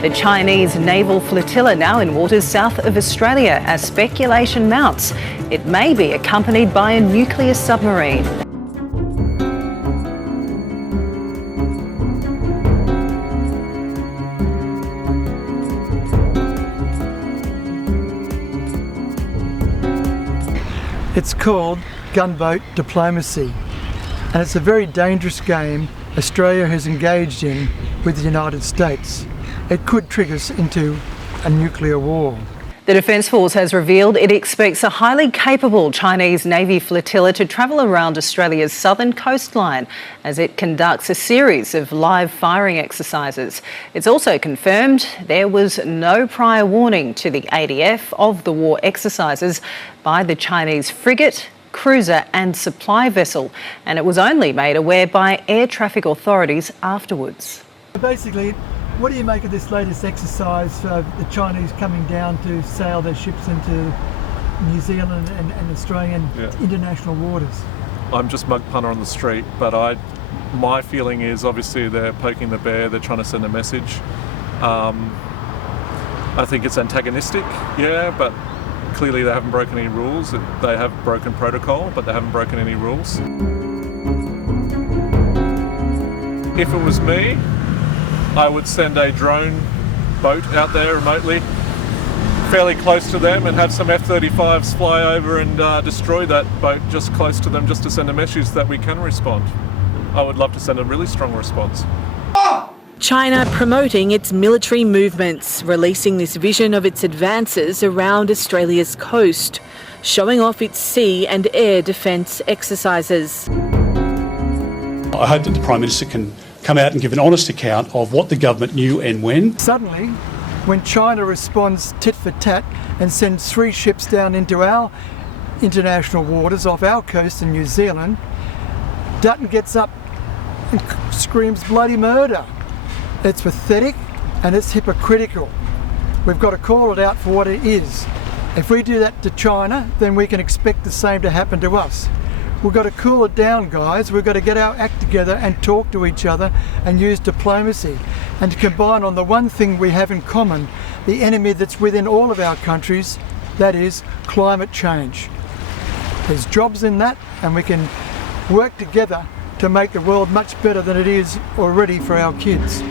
The Chinese naval flotilla now in waters south of Australia as speculation mounts. It may be accompanied by a nuclear submarine. It's called gunboat diplomacy, and it's a very dangerous game Australia has engaged in with the United States. It could trigger us into a nuclear war. The Defence Force has revealed it expects a highly capable Chinese Navy flotilla to travel around Australia's southern coastline as it conducts a series of live firing exercises. It's also confirmed there was no prior warning to the ADF of the war exercises by the Chinese frigate, cruiser and supply vessel, and it was only made aware by air traffic authorities afterwards. Basically, what do you make of this latest exercise for the Chinese coming down to sail their ships into New Zealand and Australian international waters? I'm just mug punter on the street, but my feeling is obviously they're poking the bear, they're trying to send a message. I think it's antagonistic, but clearly they haven't broken any rules. They have broken protocol, but they haven't broken any rules. If it was me, I would send a drone boat out there remotely, fairly close to them, and have some F-35s fly over and destroy that boat just close to them, just to send a message that we can respond. I would love to send a really strong response. China promoting its military movements, releasing this vision of its advances around Australia's coast, showing off its sea and air defence exercises. I hope that the Prime Minister can come out and give an honest account of what the government knew and when. Suddenly, when China responds tit for tat and sends 3 ships down into our international waters off our coast in New Zealand, Dutton gets up and screams bloody murder. It's pathetic and it's hypocritical. We've got to call it out for what it is. If we do that to China, then we can expect the same to happen to us. We've got to cool it down, guys. We've got to get our act together and talk to each other and use diplomacy and to combine on the one thing we have in common, the enemy that's within all of our countries, that is climate change. There's jobs in that, and we can work together to make the world much better than it is already for our kids.